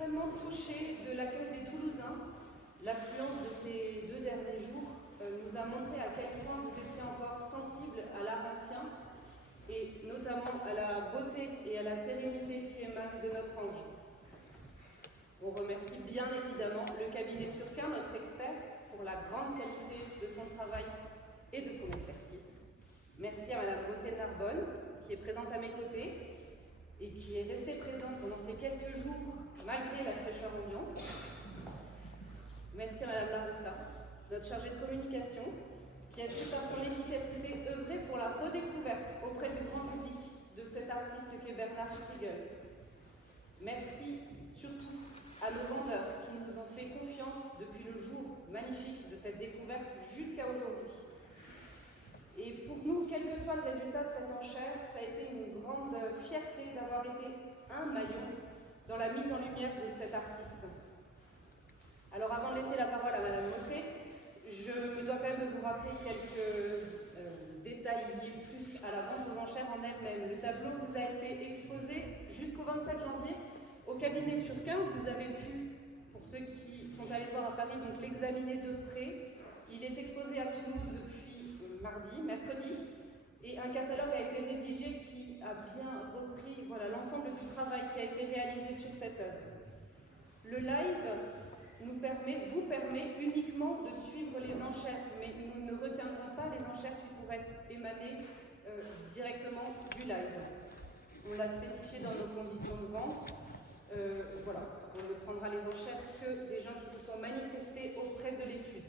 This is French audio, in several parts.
extrêmement touchés de l'accueil des Toulousains. L'affluence de ces 2 derniers jours nous a montré à quel point vous étiez encore sensibles à l'art ancien et notamment à la beauté et à la sérénité qui émanent de notre Anjou. On remercie bien évidemment le cabinet Turquin, notre expert, pour la grande qualité de son travail et de son expertise. Merci à Madame Gauthier-Narbonne, qui est présente à mes côtés et qui est restée présente pendant ces quelques jours, malgré la fraîcheur ambiante. Merci à Madame Laroussa, notre chargée de communication, qui a su par son efficacité œuvrer pour la redécouverte auprès du grand public de cet artiste qu'est Bernard Strigel. Merci surtout à nos vendeurs qui nous ont fait confiance depuis le jour magnifique de cette découverte jusqu'à aujourd'hui. Et pour nous, quel que soit le résultat de cette enchère, ça a été une grande fierté d'avoir été un maillon dans la mise en lumière de cet artiste. Alors avant de laisser la parole à Madame Mottet, je me dois quand même de vous rappeler quelques détails liés plus à la vente aux enchères en elle-même. Le tableau vous a été exposé jusqu'au 27 janvier au cabinet Turquin. Vous avez pu, pour ceux qui sont allés voir à Paris, donc l'examiner de près. Il est exposé à Toulouse depuis mercredi, et un catalogue a été rédigé qui a bien repris l'ensemble du travail qui a été réalisé sur cette œuvre. Le live vous permet uniquement de suivre les enchères, mais nous ne retiendrons pas les enchères qui pourraient émaner directement du live. On l'a spécifié dans nos conditions de vente. On ne prendra les enchères que des gens qui se sont manifestés auprès de l'étude.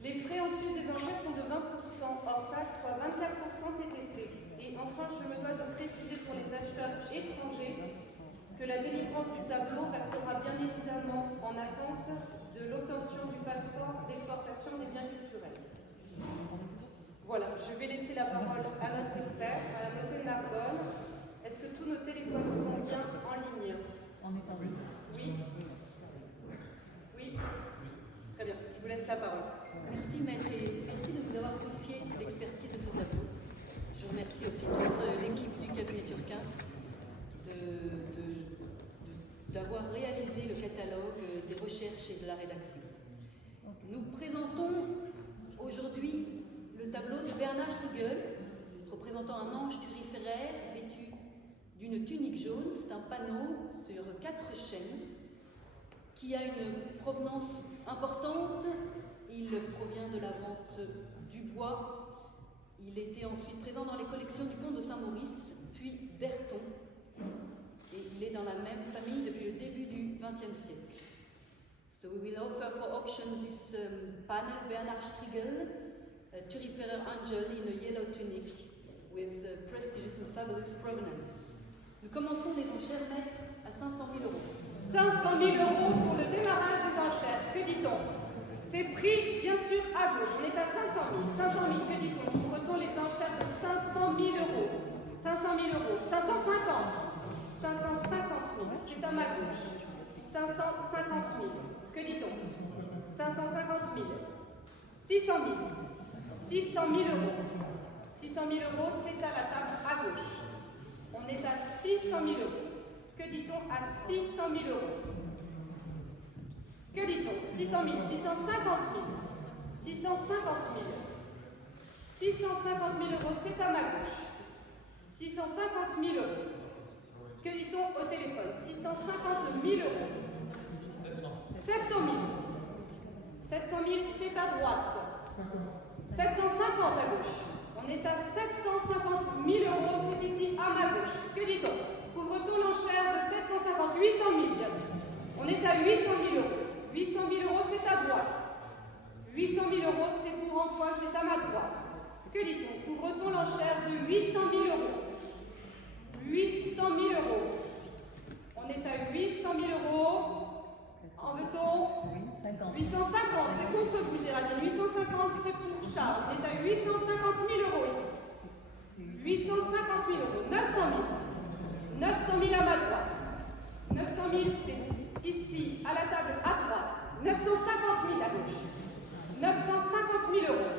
Les frais en sus des enchères sont de 20% hors taxe, soit 24% TTC. Et enfin, je me dois de préciser pour les acheteurs étrangers que la délivrance du tableau restera bien évidemment en attente de l'obtention du passeport d'exportation des biens culturels. Voilà, je vais laisser la parole à notre expert, Madame Gauthier-Narbonne. Est-ce que tous nos téléphones sont bien en ligne? On est en ligne. Oui. Oui. Très bien, je vous laisse la parole. Merci Maître et merci de nous avoir confié l'expertise de ce tableau. Je remercie aussi toute l'équipe du cabinet Turquin d'avoir réalisé le catalogue des recherches et de la rédaction. Nous présentons aujourd'hui le tableau de Bernard Strigel, représentant un ange turiféraire vêtu d'une tunique jaune. C'est un panneau sur 4 chaînes qui a une provenance importante. Il provient de la vente du bois. Il était ensuite présent dans les collections du pont de Saint-Maurice, puis Berton. Et il est dans la même famille depuis le début du XXe siècle. So we will offer for auction this panel, Bernard Strigel, a turiféraire angel in a yellow tunic with prestigious and fabulous provenance. Nous commençons les enchères, maître, à 500 000 euros. 500 000 euros pour le démarrage des enchères. Que dit-on? C'est pris, bien sûr, à gauche. On est à 500 000. 500 000, que dit-on? Nous votons les enchères de 500 000 euros. 500 000 euros. 550. 550 000. C'est à ma gauche. 550 000. Que dit-on? 550 000. 600 000. 600 000 euros. 600 000 euros, c'est à la table à gauche. On est à 600 000 euros. Que dit-on à 600 000 euros? Que dit-on? 600 000, 650 000, 650 000, 650 000 euros, c'est à ma gauche. 650 000 euros. Que dit-on au téléphone? 650 000 euros. 700 000. 700 000, c'est à droite. 750 à gauche. On est à 750 000 euros, c'est ici à ma gauche. Que dit-on? Ouvre-t-on l'enchère de 750, 800 000 bien sûr. On est à 800 000 euros. 800 000 euros, c'est à droite. 800 000 euros, c'est pour Antoine, c'est à ma droite. Que dit-on? Ouvre-t-on l'enchère de 800 000 euros? 800 000 euros. On est à 800 000 euros. En veut-on? 850, c'est contre vous, Géraldine. 850, c'est pour Charles. On est à 850 000 euros ici. 850 000 euros. 900 000. 900 000 à ma droite. 900 000, c'est ici, à la table à droite. 950 000 à gauche. 950 000 euros.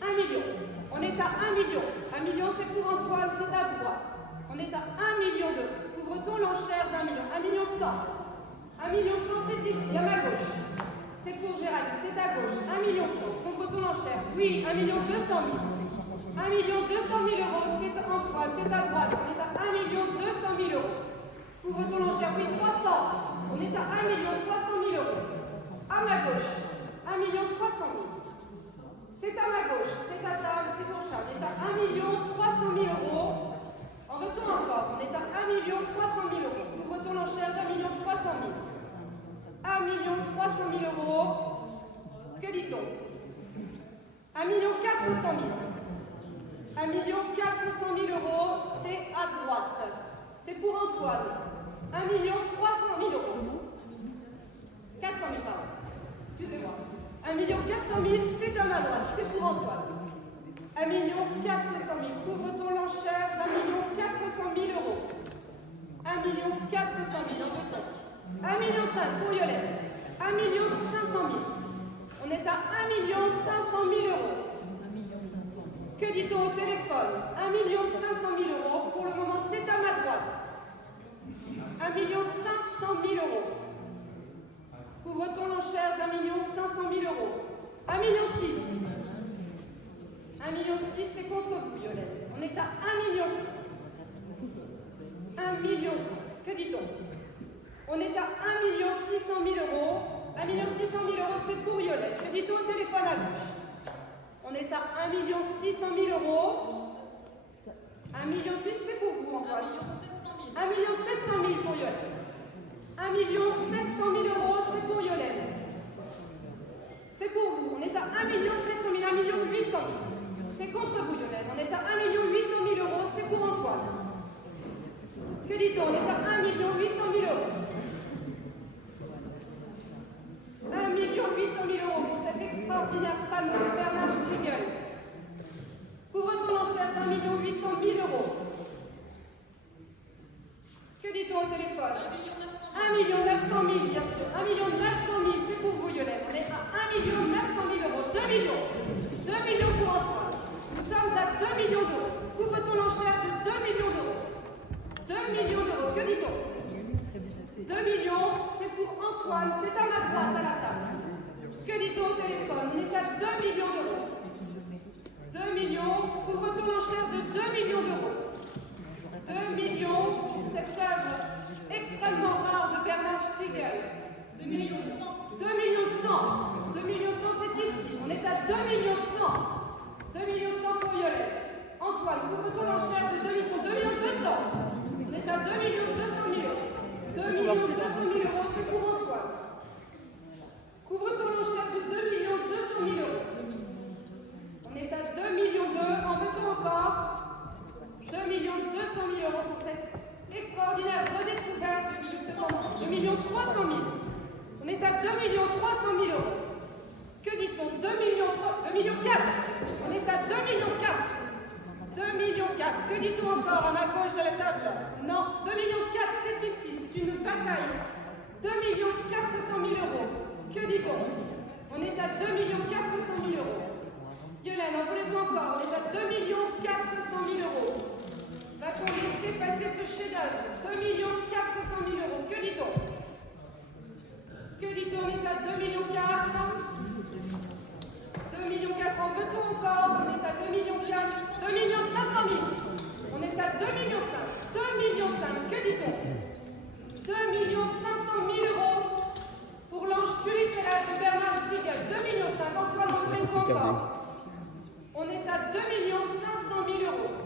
1 million. On est à 1 million. 1 million, c'est pour Antoine, c'est à droite. On est à 1 million d'euros. Couvre-t-on l'enchère d'1 million? 1 million 100. 1 million 100, c'est ici, à ma gauche. C'est pour Géraldine, c'est à gauche. 1 million 100, on retourne en chair. Oui, 1 million 200 000. 1 million 200 000 euros, c'est Antoine, c'est à droite. On est à 1 million 200 000 euros. Vous retournez en chair, oui, 300. On est à 1 million 300 000 euros. À ma gauche, 1 million 300 000. C'est à ma gauche, c'est à table, c'est pour Charles. On est à 1 million 300 000 euros. On retourne encore, on est à 1 million 300 000 euros. Nous retournons en chair d'1 million 300 000. 1 million 300 000 euros. Que dit-on? 1 million 400 000. 1 million 400 000 euros, c'est à droite. C'est pour Antoine. 1 million 300 000 euros. 400 000, pardon. Excusez-moi. 1 million 400 000, c'est à ma droite. C'est pour Antoine. 1 million 400 000. Couvre-t-on l'enchère d'1 million 400 000 euros. 1 million 400 000, en 5. 1 million 5 pour Yolette. 1 million 500 000. On est à 1 million 500 000 euros. Que dit-on au téléphone? 1 million 500 000 euros. Pour le moment, c'est à ma droite. 1 million 500 000 euros. Couvre-t-on l'enchère d'1 million 500 000 euros. 1 million 6. 1 million 6, c'est contre vous, Yolette. On est à 1 million 6. 1 million 6. Que dit-on? On est à 1 million 600 000 euros. 1 million 600 000 euros, c'est pour Yolette. Que dit-on au téléphone à gauche? On est à 1 million 600 000 euros. 1 million 6, c'est pour vous, Antoine. 1 million 700 000 pour Yolette. 1 million 700 000 euros, c'est pour Yolette. C'est pour vous. On est à 1 million 700 000, 1 million 800 000. C'est contre vous, Yolette. On est à 1 million 800 000 euros, c'est pour Antoine. Que dit-on? On est à 1 million 800 000 euros. 1 million 800 000 euros pour cet extraordinaire panneau de Bernard Strigel. Couvre-t-on l'enchère d'1 million 800 000 euros. Que dit-on au téléphone? 1 million 900 000, bien sûr. 1 million 900 000, c'est pour vous, Yolette. On est à 1 million 900 000 euros. 2 millions. 2 millions pour Antoine. Nous sommes à 2 millions d'euros. Couvre-t-on l'enchère de 2 millions d'euros. 2 millions d'euros. Que dit-on? 2 millions, c'est pour Antoine. C'est à ma droite, à la table. Que dit-on au téléphone? On est à 2 millions d'euros. 2 millions. Couvre-t-on l'enchère de 2 millions d'euros. 2 millions pour cette œuvre extrêmement rare de Bernard Strigel. 2 millions 100. 2 millions 100. 2 millions 100, c'est ici. On est à 2 millions 100. 2 millions 100 pour Yolette. Antoine, couvre-t-on l'enchère de 2 millions 2 millions 200. On est à 2 millions 200 000 euros. 2 millions 200 000 euros, c'est pour Antoine. Couvre-t-on l'enchère de 2 millions 200 000 euros. On est à 2 millions 2. En veut-on encore? 2 millions 200 000 euros pour cette extraordinaire redécouverte du cependant. 2 millions 300 000. On est à 2 millions 300 000 euros. Que dit-on? 2 millions 4. On est à 2 millions 4. 2 millions 4. Que dit-on encore à ma gauche de la table? Non, 2 millions 4, c'est ici. C'est une bataille. 2 millions 400 000 euros. Que dit-on? On est à 2 millions 400 000 euros. Yolène, en voulez-vous encore? On est à 2 millions 400 000 euros. Va-t-on laisser passer ce chef-d'œuvre? 2 millions 400 000 euros. Que dit-on? Que dit-on? On est à 2 millions 4. 2 millions 4. En veut-on encore? On est à 2 millions 4. 2 millions 500 000. On est à 2 millions 5. 2 millions 5. Que dit-on? 2 millions 500 000 euros pour l'ange tuliculaire de Bernard Strigel. 2 millions 5. Antoine, en voulez-vous encore? On est à 2 millions 500 000 euros.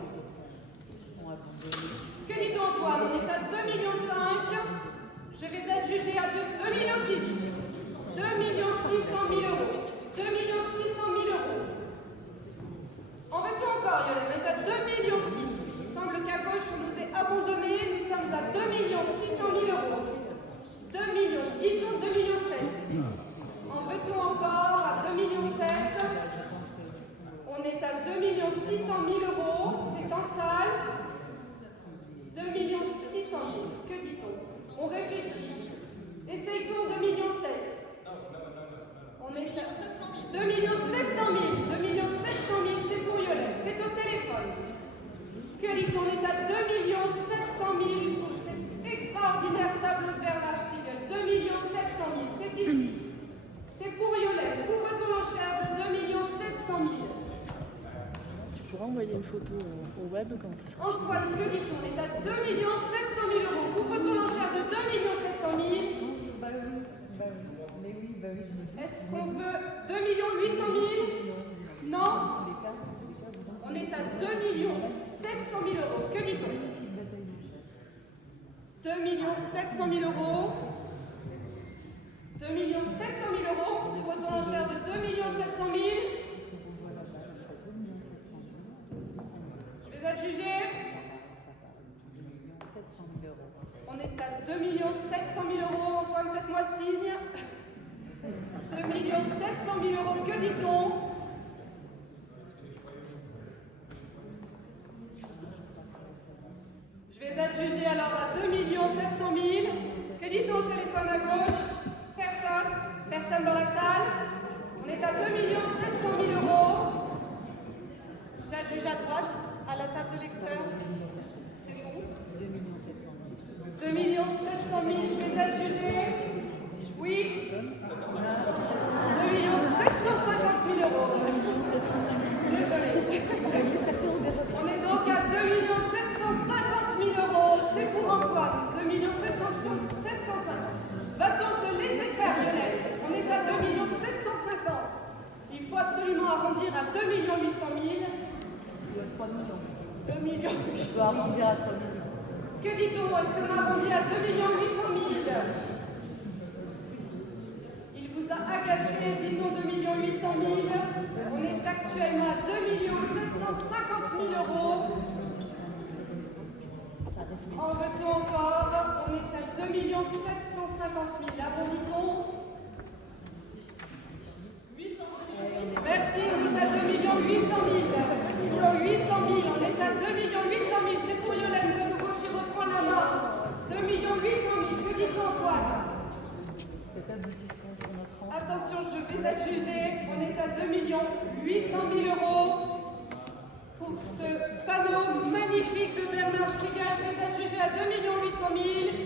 Que dit-on, Antoine? On est à 2 millions 5. Je vais être jugé à 2 millions 6. 2 millions 600 000 euros. 2 millions 600 000 euros. En veut-on encore, Yolène? On est à 2 millions 6. Il semble qu'à gauche, on nous ait abandonnés. Nous sommes à 2 millions 600 000 euros. 2 millions. Dit-on 2 millions 7. En veut-on encore à 2 millions 7. On est à 2 millions 600 000 euros. C'est en salle. 2 millions 600 000. Que dit-on? On réfléchit. Essaye-t-on 2 millions 7. On est à 2 millions au web, comment ça sera? Antoine, que dit-on? On est à 2 700 000 euros. Ouvre-t-on l'enchère de 2 700 000? Bah oui, mais oui, je me dis. Est-ce qu'on veut 2 800 000? Non. On est à 2 700 000 euros. Que dit-on? 2 700 000 euros. 2 700 000 euros. Ouvre-t-on l'enchère de 2 700 000? Je vais adjuger. On est à 2 700 000 euros. Antoine, faites-moi signe. 2 700 000 euros. Que dit-on? Je vais adjuger alors à 2 700 000. Que dit-on au téléphone à gauche? Personne? Personne dans la salle? On est à 2 700 000 euros. J'adjuge à droite, à la table de l'expert. C'est bon? 2 700 000, je vais adjuger. Oui. 2 750 000 euros. Désolée. On est donc à 2 750 000 euros. C'est pour Antoine. 2 750. Va-t-on se laisser faire, Lionel? On est à 2 750. Il faut absolument arrondir à 2 800 000. Ou à 3 millions. 2 millions. Je dois arrondir à 3 millions. Que dit-on? Est-ce qu'on a arrondi à 2 800 000? Il vous a agacé, dit-on 2 800 000. On est actuellement à 2 750 000 euros. En veut-on encore? On est à 2 750 000. Arrondit-on? 800 000. Merci, on est à 2 800 000. 2 800 000. On est à 2 800 000. C'est pour Yolande de nouveau qui reprend la main. 2 800 000. Que dit-on, Antoine? Attention, je vais adjuger. On est à 2 800 000 euros pour ce panneau magnifique de Bernard Stiegel. Je vais adjuger à 2 800 000.